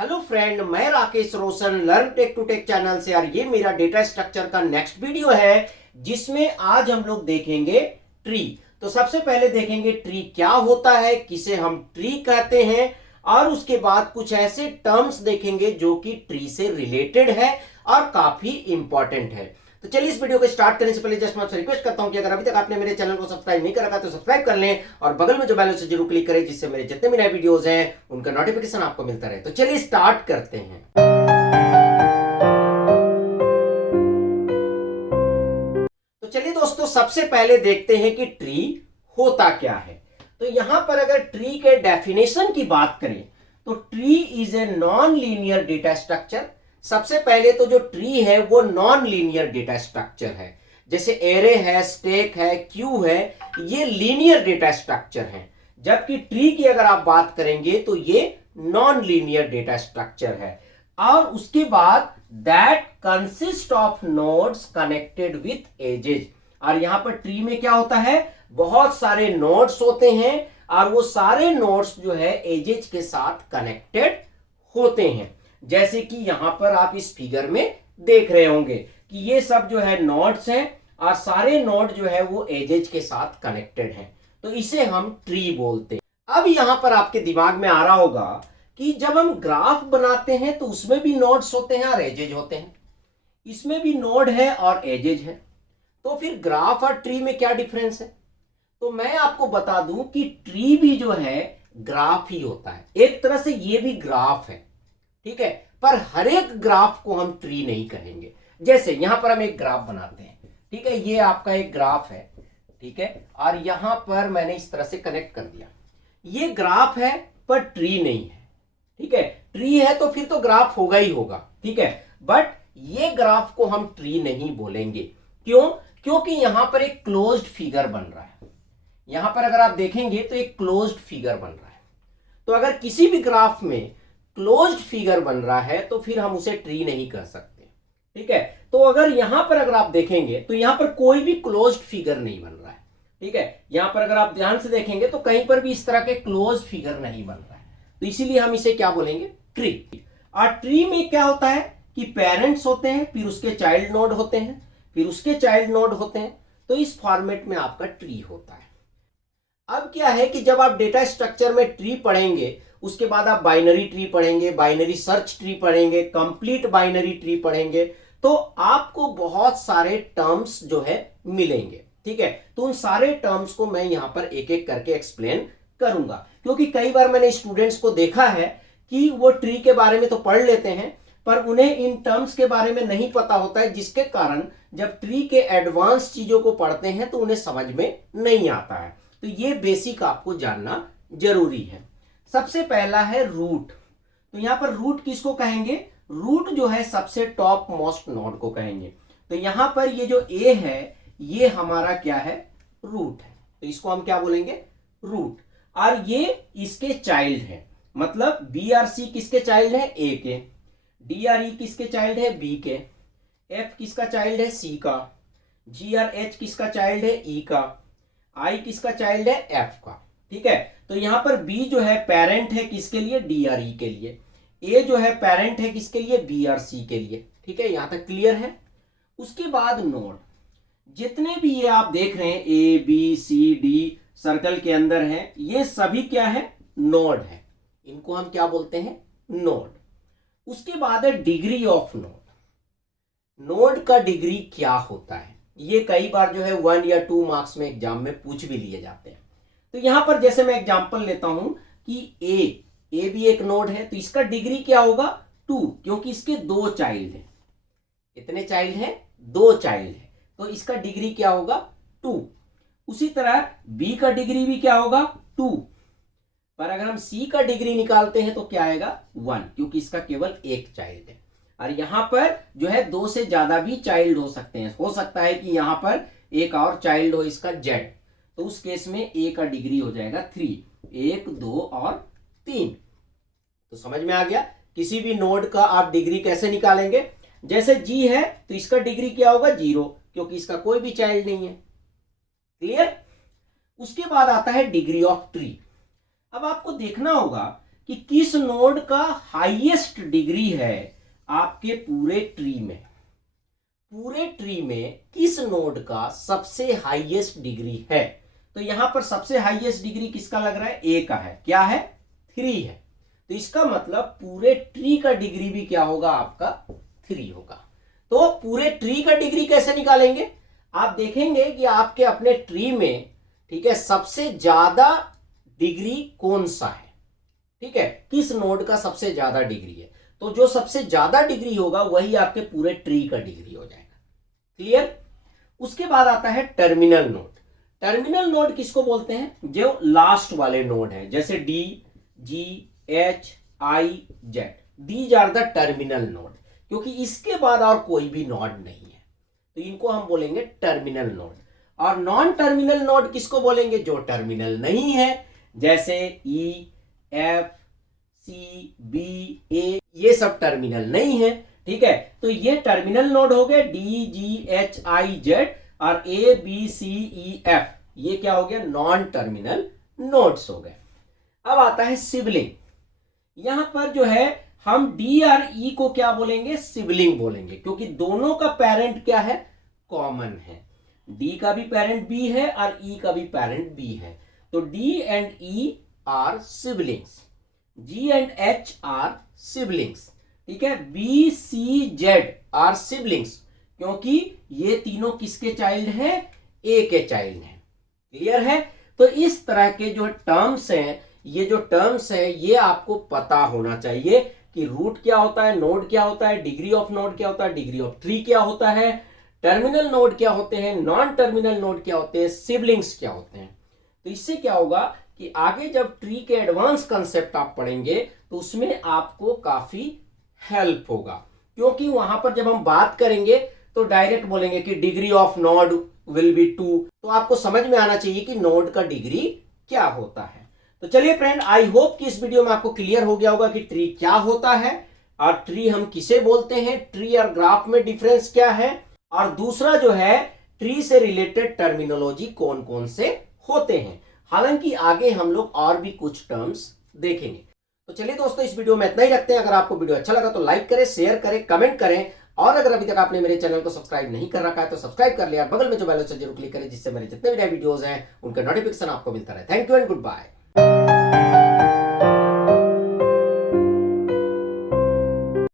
Hello friend, मैं Rakesh Roshan learn tech to tech channel से। यार ये मेरा डेटा स्ट्रक्चर का नेक्स्ट वीडियो है जिसमें आज हम लोग देखेंगे ट्री। तो सबसे पहले देखेंगे ट्री क्या होता है, किसे हम ट्री कहते हैं, और उसके बाद कुछ ऐसे टर्म्स देखेंगे जो कि ट्री से रिलेटेड है और काफी इंपॉर्टेंट है। तो चलिए इस वीडियो को स्टार्ट करने से पहले जस्ट मैं आपसे रिक्वेस्ट करता हूं कि अगर अभी तक आपने मेरे चैनल को सब्सक्राइब नहीं कर रखा तो सब्सक्राइब कर लें और बगल में जो बेल से जरूर क्लिक करें जिससे मेरे जितने भी नए वीडियोस हैं उनका नोटिफिकेशन आपको मिलता रहे। तो चलिए स्टार्ट करते हैं। तो चलिए दोस्तों, सबसे पहले देखते हैं कि ट्री होता क्या है। तो यहां पर अगर ट्री के डेफिनेशन की बात करें तो tree is a non linear data structure. सबसे पहले तो जो ट्री है वो नॉन लीनियर डेटा स्ट्रक्चर है। जैसे एरे है, स्टैक है, क्यू है, ये लीनियर डेटा स्ट्रक्चर है। जबकि ट्री की अगर आप बात करेंगे तो ये नॉन लीनियर डेटा स्ट्रक्चर है। और उसके बाद that consist of nodes connected with edges. और यहां पर ट्री में क्या होता है, बहुत सारे नोड्स होते हैं और वो सारे नोड्स जो है एजेस के साथ कनेक्टेड होते हैं। जैसे कि यहां पर आप इस फिगर में देख रहे होंगे कि ये सब जो है नोड्स हैं और सारे नोड जो है वो एजेस के साथ कनेक्टेड हैं। तो इसे हम ट्री बोलते हैं। अब यहां पर आपके दिमाग में आ रहा होगा कि जब हम ग्राफ बनाते हैं तो उसमें भी नोड्स होते हैं और एजेज होते हैं, इसमें भी नोड है और एजेज है, तो फिर ग्राफ और ट्री में क्या डिफरेंस है? तो मैं आपको बता दूं कि ट्री भी जो है ग्राफ ही होता है। एक तरह से ये भी ग्राफ है, ठीक है, पर हर एक ग्राफ को हम ट्री नहीं कहेंगे। जैसे यहां पर हम एक ग्राफ बनाते हैं, ठीक है, ये आपका एक ग्राफ है, ठीक है, और यहां पर मैंने इस तरह से कनेक्ट कर दिया। ये ग्राफ है पर ट्री नहीं है, ठीक है। ट्री है तो फिर तो ग्राफ होगा ही होगा, ठीक है, बट ये ग्राफ को हम ट्री नहीं बोलेंगे। क्यों? क्योंकि यहां पर एक क्लोज्ड फिगर बन रहा है। यहां पर अगर आप देखेंगे तो एक क्लोज्ड फिगर बन रहा है। तो अगर किसी भी ग्राफ में क्लोज्ड फिगर बन रहा है तो फिर हम उसे ट्री नहीं कर सकते, ठीक है। तो अगर यहां पर अगर आप देखेंगे तो यहां पर कोई भी क्लोज्ड फिगर नहीं बन रहा है, ठीक है। यहां पर अगर आप ध्यान से देखेंगे तो कहीं पर भी इस तरह के क्लोज फिगर नहीं बन रहा है, तो इसीलिए हम इसे क्या बोलेंगे, ट्री। और ट्री में क्या होता है कि पेरेंट्स होते हैं, फिर उसके चाइल्ड नोड होते हैं, फिर उसके चाइल्ड नोड होते हैं। तो इस फॉर्मेट में आपका ट्री होता है। अब क्या है कि जब आप डेटा स्ट्रक्चर में ट्री पढ़ेंगे उसके बाद आप बाइनरी ट्री पढ़ेंगे, बाइनरी सर्च ट्री पढ़ेंगे, कंप्लीट बाइनरी ट्री पढ़ेंगे, तो आपको बहुत सारे टर्म्स जो है मिलेंगे, ठीक है। तो उन सारे टर्म्स को मैं यहां पर एक एक करके एक्सप्लेन करूंगा, क्योंकि कई बार मैंने स्टूडेंट्स को देखा है कि वो ट्री के बारे में तो पढ़ लेते हैं पर उन्हें इन टर्म्स के बारे में नहीं पता होता है, जिसके कारण जब ट्री के एडवांस चीजों को पढ़ते हैं तो उन्हें समझ में नहीं आता है। तो ये बेसिक आपको जानना जरूरी है। सबसे पहला है रूट। तो यहां पर रूट किसको कहेंगे? रूट जो है सबसे टॉप मोस्ट नोड को कहेंगे। तो यहां पर ये जो ए है ये हमारा क्या है, रूट है, तो इसको हम क्या बोलेंगे, रूट। और ये इसके चाइल्ड है, मतलब बी आर सी किसके चाइल्ड है, ए के, डी आर ई किसके चाइल्ड है, बी के, एफ किसका चाइल्ड है, सी का, जी आर एच किसका चाइल्ड है, ई का, आई किसका चाइल्ड है, एफ का, ठीक है। तो यहां पर बी जो है पेरेंट है किसके लिए, डी आर ई के लिए, ए जो है पेरेंट है किसके लिए, बी आर सी के लिए, ठीक है, यहां तक क्लियर है। उसके बाद नोड, जितने भी ये आप देख रहे हैं A B C D circle के अंदर हैं, ये सभी क्या है, नोड है, इनको हम क्या बोलते हैं, नोड। उसके बाद है डिग्री ऑफ नोड। नोड का डिग्री क्या होता है, ये कई बार जो है 1 या 2 मार्क्स में एग्जाम में पूछ भी लिए जाते हैं। तो यहां पर जैसे मैं एग्जांपल लेता हूं कि ए भी एक नोड है, तो इसका डिग्री क्या होगा, 2, क्योंकि इसके 2 चाइल्ड हैं। कितने चाइल्ड हैं, 2 चाइल्ड है, तो इसका डिग्री क्या होगा, 2। उसी तरह बी का डिग्री भी क्या होगा, 2, पर अगर हम सी का डिग्री निकालते हैं तो क्या आएगा, 1, क्योंकि इसका केवल एक चाइल्ड है। और यहां पर जो है 2 से ज्यादा भी चाइल्ड हो सकते हैं, हो सकता है कि यहां पर एक और चाइल्ड हो इसका जेड, तो उस केस में ए का डिग्री हो जाएगा 3, 1 2 और 3। तो समझ में आ गया, किसी भी नोड का आप डिग्री कैसे निकालेंगे। जैसे जी है तो इसका डिग्री क्या होगा, 0, क्योंकि इसका कोई भी चाइल्ड नहीं है, क्लियर। उसके बाद आता है डिग्री ऑफ ट्री। अब आपको देखना होगा कि किस नोड का हाईएस्ट डिग्री है आपके पूरे ट्री में, पूरे ट्री में किस नोड का सबसे हाईएस्ट डिग्री है। तो यहां पर सबसे हाईएस्ट डिग्री किसका लग रहा है, ए का है। क्या है, 3 है। तो इसका मतलब पूरे ट्री का डिग्री भी क्या होगा, आपका 3 होगा। तो पूरे ट्री का डिग्री कैसे निकालेंगे, आप देखेंगे कि आपके अपने ट्री में, ठीक है, सबसे ज्यादा डिग्री कौन सा है, ठीक है, किस नोड का सबसे ज्यादा डिग्री है। तो जो सबसे ज्यादा डिग्री होगा वही आपके पूरे ट्री का डिग्री हो जाएगा। क्लियर। उसके बाद आता है टर्मिनल नोड। टर्मिनल नोड किसको बोलते हैं, जो लास्ट वाले नोड है, जैसे D, G, H, I, Z, these are the terminal node, क्योंकि इसके बाद और कोई भी नोड नहीं है, तो इनको हम बोलेंगे टर्मिनल नोड। और नॉन टर्मिनल नोड किसको बोलेंगे, जो टर्मिनल नहीं है, जैसे ई, एफ, सी, बी, ए, ये सब टर्मिनल नहीं है, ठीक है। तो ये टर्मिनल नोड हो गए, D, G, H, I, Z, और ए, बी, सी, ई, एफ, ये क्या हो गया, नॉन टर्मिनल नोड्स हो गए। अब आता है सिबलिंग। यहां पर जो है हम डी और ई को क्या बोलेंगे, सिबलिंग बोलेंगे, क्योंकि दोनों का पेरेंट क्या है, कॉमन है। डी का भी पेरेंट बी है और ई का भी पेरेंट बी है, तो D and E are siblings, G and H are siblings, ठीक है। B, C, Z are siblings, क्योंकि ये तीनों किसके चाइल्ड हैं, ए के चाइल्ड हैं। क्लियर है। तो इस तरह के जो टर्म्स हैं, ये जो टर्म्स है ये आपको पता होना चाहिए कि रूट क्या होता है, नोड क्या होता है, डिग्री ऑफ नोड क्या होता है, डिग्री ऑफ ट्री क्या होता है, टर्मिनल नोड क्या होते हैं, नॉन टर्मिनल नोड क्या होते हैं, सिबलिंग्स क्या होते हैं। तो इससे क्या होगा कि आगे जब ट्री के एडवांस कंसेप्ट आप पढ़ेंगे तो उसमें आपको काफी हेल्प होगा, क्योंकि वहां पर जब हम बात करेंगे तो डायरेक्ट बोलेंगे कि degree of node will be 2, तो आपको समझ में आना चाहिए कि नोड का डिग्री क्या होता है। तो चलिए फ्रेंड, आई होप कि इस वीडियो में आपको क्लियर हो गया होगा कि ट्री क्या होता है और ट्री हम किसे बोलते हैं, ट्री और ग्राफ में डिफरेंस क्या है, और दूसरा जो है ट्री से रिलेटेड टर्मिनोलॉजी कौन कौन से होते हैं। हालांकि आगे हम लोग और भी कुछ टर्म्स देखेंगे। तो चलिए दोस्तों, इस वीडियो में इतना ही रखते हैं। अगर आपको वीडियो अच्छा लगा तो लाइक करें, शेयर करें, कमेंट करें, और अगर अभी तक आपने मेरे चैनल को सब्सक्राइब नहीं कर रखा है तो सब्सक्राइब कर लिया, बगल में जो बेल आइकन जरूर क्लिक करें, जिससे मेरे जितने भी नए वीडियोस हैं उनका नोटिफिकेशन आपको मिलता रहे। Thank you and good bye.